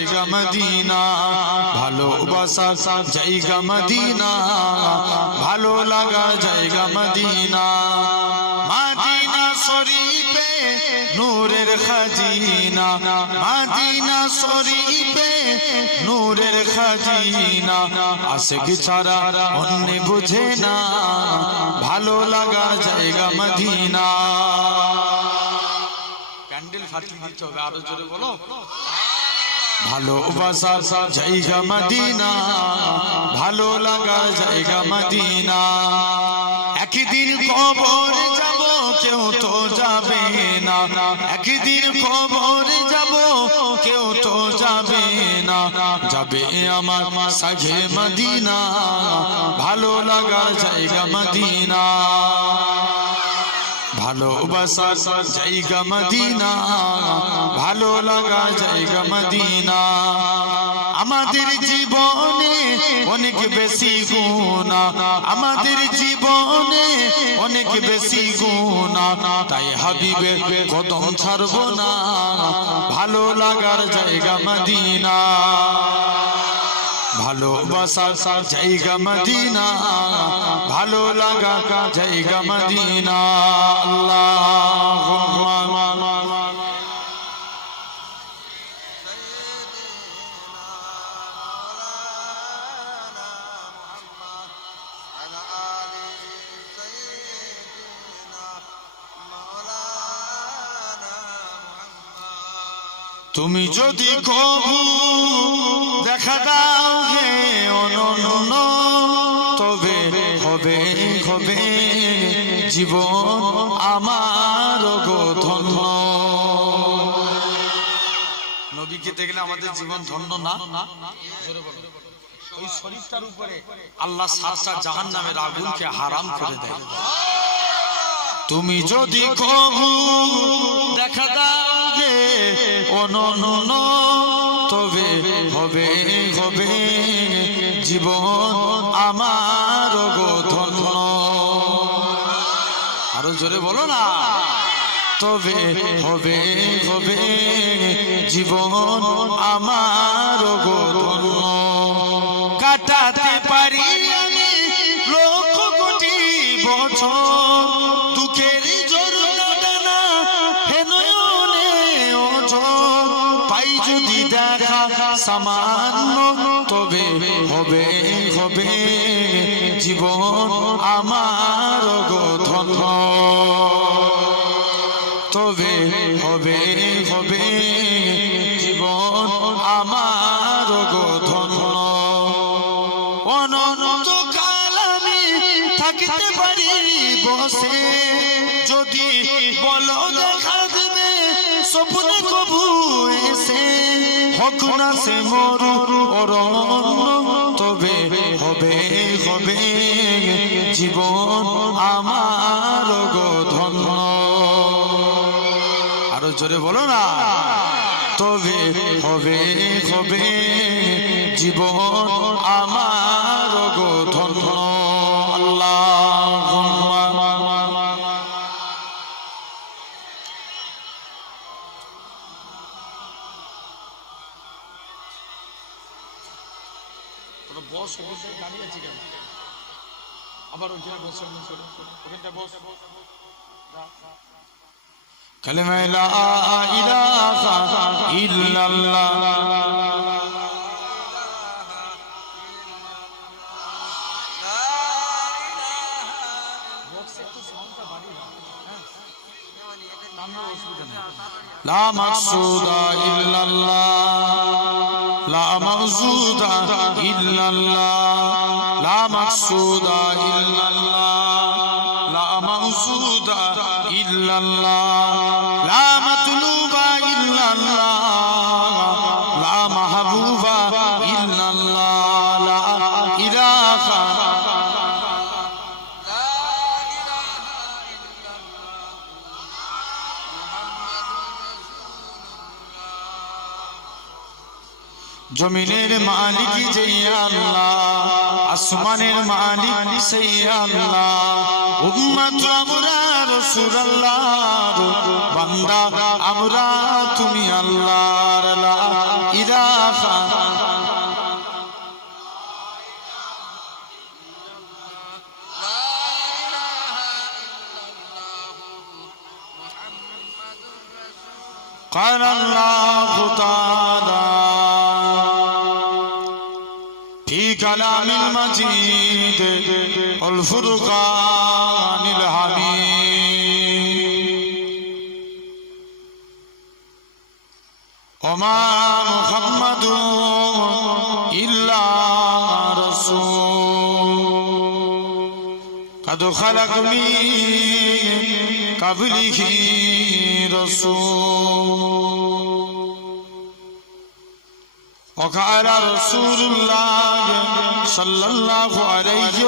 জায়গা মদিনা ভালোবাসার জায়গা মদিনা, ভালো লাগা জায়গা মদিনা। মাদিনা শরীফে নূরের খাজিনা, মাদিনা শরীফে নূরের খাজিনা। আশিক ছাড়া অন্য বুঝে না, ভালো লাগার জায়গা মদিনা। প্যান্ডেল ফাটিয়ে দিতে হবে, আরও জোরে বলো। ভালোবাসার জায়গা মদিনা। ভালো লাগার জায়গা মদিনা। একদিন কবর যাব, কেউ তো যাবে না। একদিন কবর যাব, কেউ তো যাবে না। যাবে আমার সাঘে মদিনা। ভালো লাগার জায়গা মদিনা। ভালোবাসার জায়গা মদিনা। ভালো লাগা, জায়গা মদিনা। আমাদের জীবনে অনেক বেশি গুণা। আমাদের জীবনে অনেক বেশি গুণা। তাই হাবিবের কদম ছাড়ব না। ভালো লাগার জায়গা মদিনা। ভালোবাসা জায়গা মদিনা। ভালো লাগা জায়গা মদিনা। আল্লাহ তুমি যদি কবু দেখা দাও। হবে হবে জীবন আমার ধন্য। নবীকে দেখলে আমাদের জীবন ধন্য না? ওই শরীরটার উপরে আল্লাহ সাতটা জাহান নামের আগুনকে হারাম করে দেয়। তুমি যদি কবু দেখা দাও গে অনন্য, তবে হবে হবে জীবন আরও জোরে বলো না। তবে হবে হবে জীবন আমার কাটাতে পারি আমি লক্ষ কোটি বছর। দুঃখের ওঝর পাই যদি দেখা সামান্য তবে হবে হবে। জীবন আমার গো ধন্য তবে হবে হবে। জীবন আমার গো আমি থাকতে পারি বসে। যদি বলো দেখা দেবে, স্বপ্নে কবু এসে। হক না সে মরু অরণ্য, তবে হবে হবে জীবন আমার ধন্য। আরও জোরে বলো না। তবে হবে হবে জীবন আমার ধন্য। আল্লাহ। বস ওখানটায় দাঁড়িয়ে আছি কেন আবার ওইখানে বসে ওখানটা বস كلمة لا إله إلا الله لا مقصود إلا الله মাউজুদা ইল্লাল্লাহ। লা মাকসুদা ইল্লাল্লাহ। লা মাউজুদা ইল্লাল্লাহ। লা জমিনের মালিক যেই আল্লাহ আসমানের মালিক সেই আল্লাহ উম্মত আমরা রাসূলুল্লাহ বান্দা আমরা তুমি আল্লাহর লা ইলাহা لا إله إلا الله محمد رسول قال الله تعالى في كلام المجيد والفرقان الحميد وما محمد إلا رسول قد خلق من قبله رسول وقال رسول الله صلى الله عليه